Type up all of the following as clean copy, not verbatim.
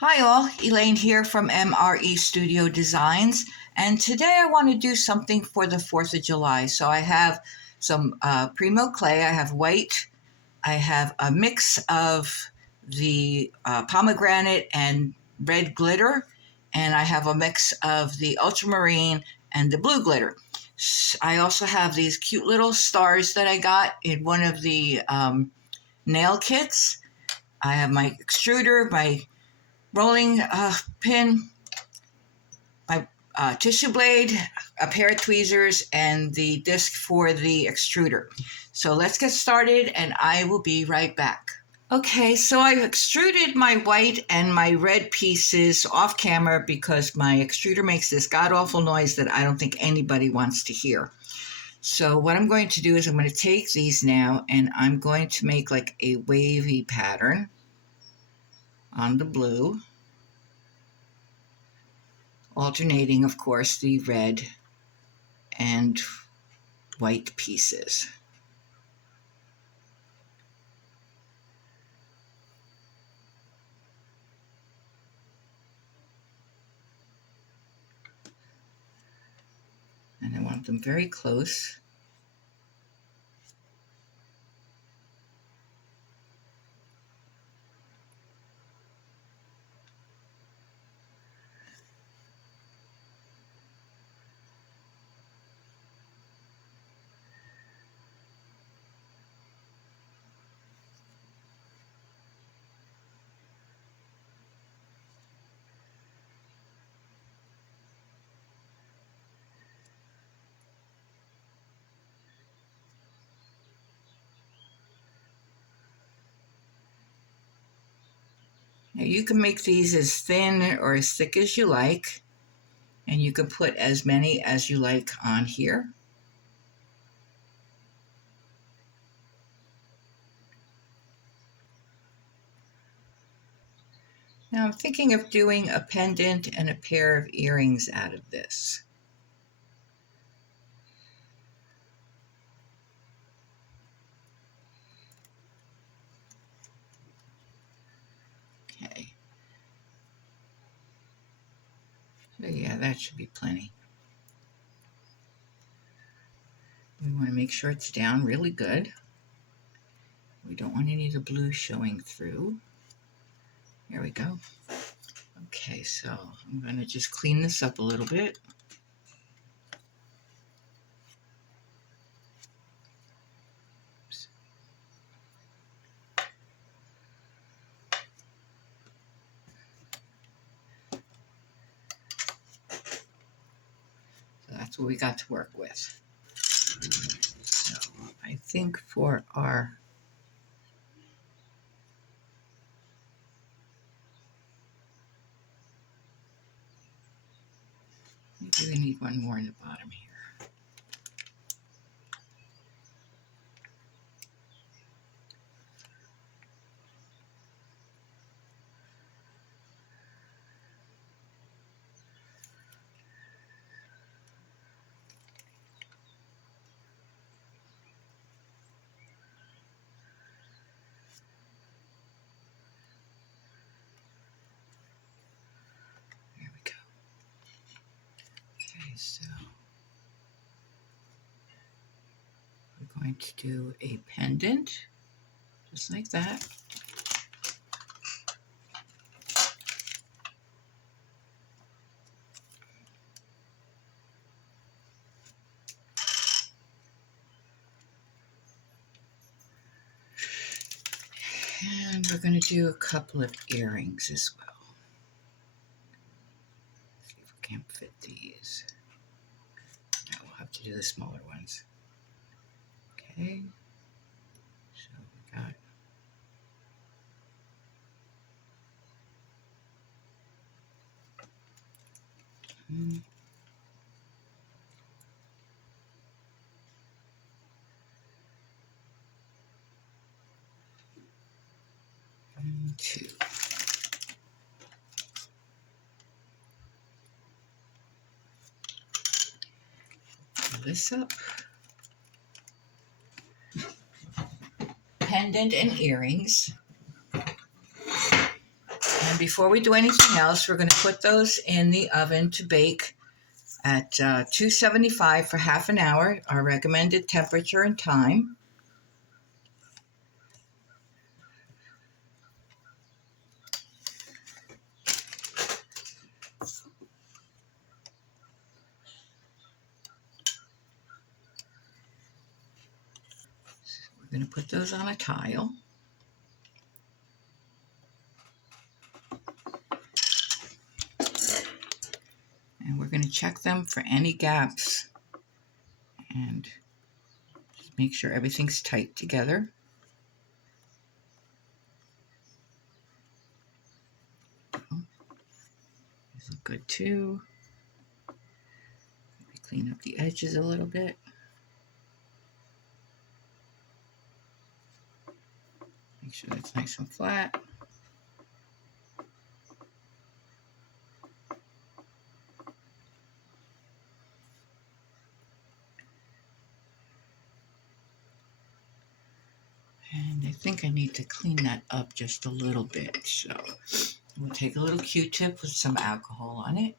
Hi all, Elaine here from MRE Studio Designs, and today I want to do something for the 4th of July. So I have some Primo clay, I have white, I have a mix of the pomegranate and red glitter, and I have a mix of the ultramarine and the blue glitter. I also have these cute little stars that I got in one of the nail kits. I have my extruder, my rolling pin, my tissue blade, a pair of tweezers, and the disc for the extruder. So let's get started and I will be right back. Okay, so I've extruded my white and my red pieces off camera because my extruder makes this god-awful noise that I don't think anybody wants to hear. So what I'm going to do is I'm going to take these now and I'm going to make like a wavy pattern on the blue, alternating, of course, the red and white pieces. And I want them very close. Now you can make these as thin or as thick as you like, and you can put as many as you like on here. Now I'm thinking of doing a pendant and a pair of earrings out of this. Okay. So yeah, that should be plenty. We want to make sure it's down really good. We don't want any of the blue showing through. There we go. Okay, so I'm going to just clean this up a little bit. So that's what we got to work with. So I think for our maybe we need one more in the bottom here. There we go. Okay, so we're going to do a pendant, just like that. And we're going to do a couple of earrings as well. Let's see if we can't fit these. Now we'll have to do the smaller ones. Okay. So we got two. Pull this up. Pendant and earrings. And And before we do anything else, we're going to put those in the oven to bake at 275 for half an hour, our recommended temperature and time. We're going to put those on a tile. And we're going to check them for any gaps and just make sure everything's tight together. These look good too. Maybe clean up the edges a little bit. Make sure that's nice and flat. And I think I need to clean that up just a little bit. So we'll take a little Q-tip with some alcohol on it.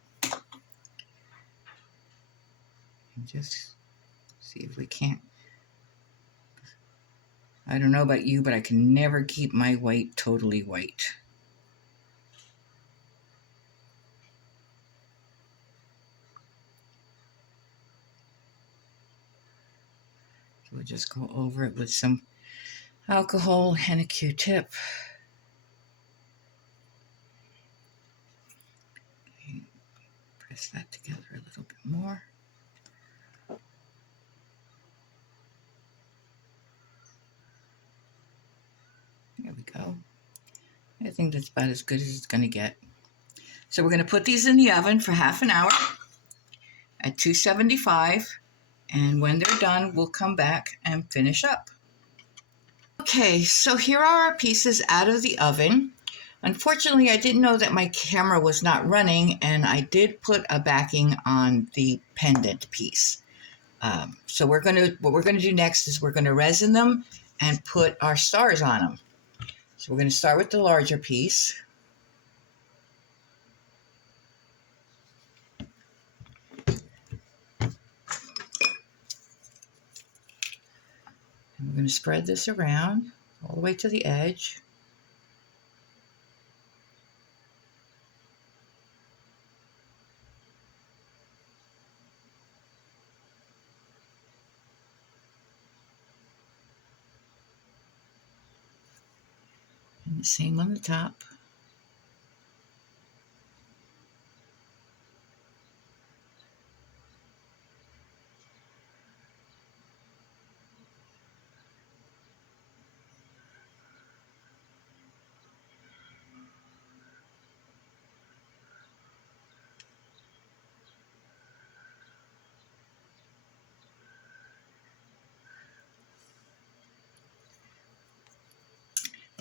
And just see if we can't. I don't know about you, but I can never keep my white totally white. So we'll just go over it with some alcohol and a Q-tip. Okay, press that together a little bit more. There we go. I think that's about as good as it's going to get. So we're going to put these in the oven for half an hour at 275. And when they're done, we'll come back and finish up. Okay, so here are our pieces out of the oven. Unfortunately, I didn't know that my camera was not running, and I did put a backing on the pendant piece. So what we're gonna do next is we're gonna resin them and put our stars on them. So we're gonna start with the larger piece. And we're gonna spread this around all the way to the edge. And the same on the top.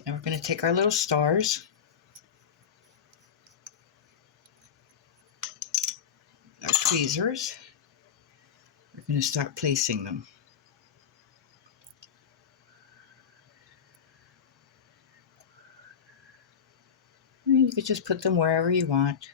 Now we're going to take our little stars, our tweezers. We're going to start placing them. And you could just put them wherever you want.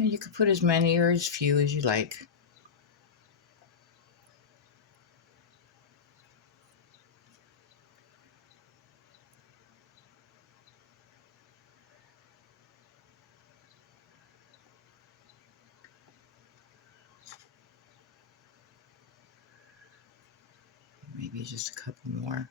You could put as many or as few as you like. Maybe just a couple more.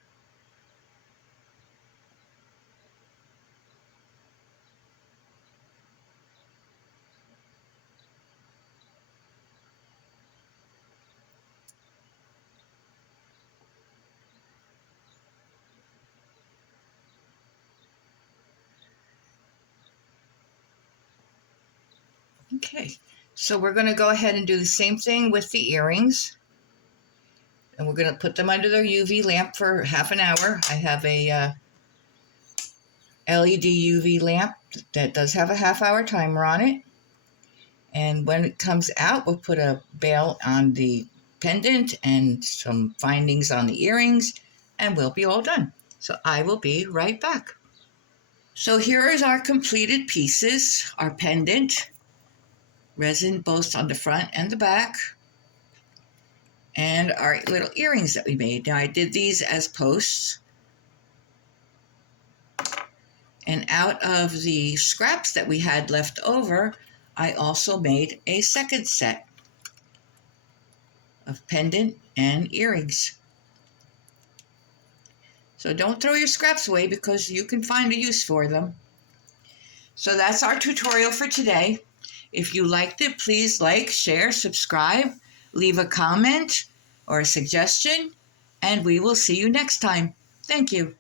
Okay, so we're going to go ahead and do the same thing with the earrings. And we're going to put them under their UV lamp for half an hour. I have a LED UV lamp that does have a half-hour timer on it. And when it comes out, we'll put a bail on the pendant and some findings on the earrings, and we'll be all done. So I will be right back. So here is our completed pieces, our pendant, resin both on the front and the back, and our little earrings that we made. Now I did these as posts. And out of the scraps that we had left over, I also made a second set of pendant and earrings. So don't throw your scraps away because you can find a use for them. So that's our tutorial for today. If you liked it, please like, share, subscribe, leave a comment or a suggestion, and we will see you next time. Thank you.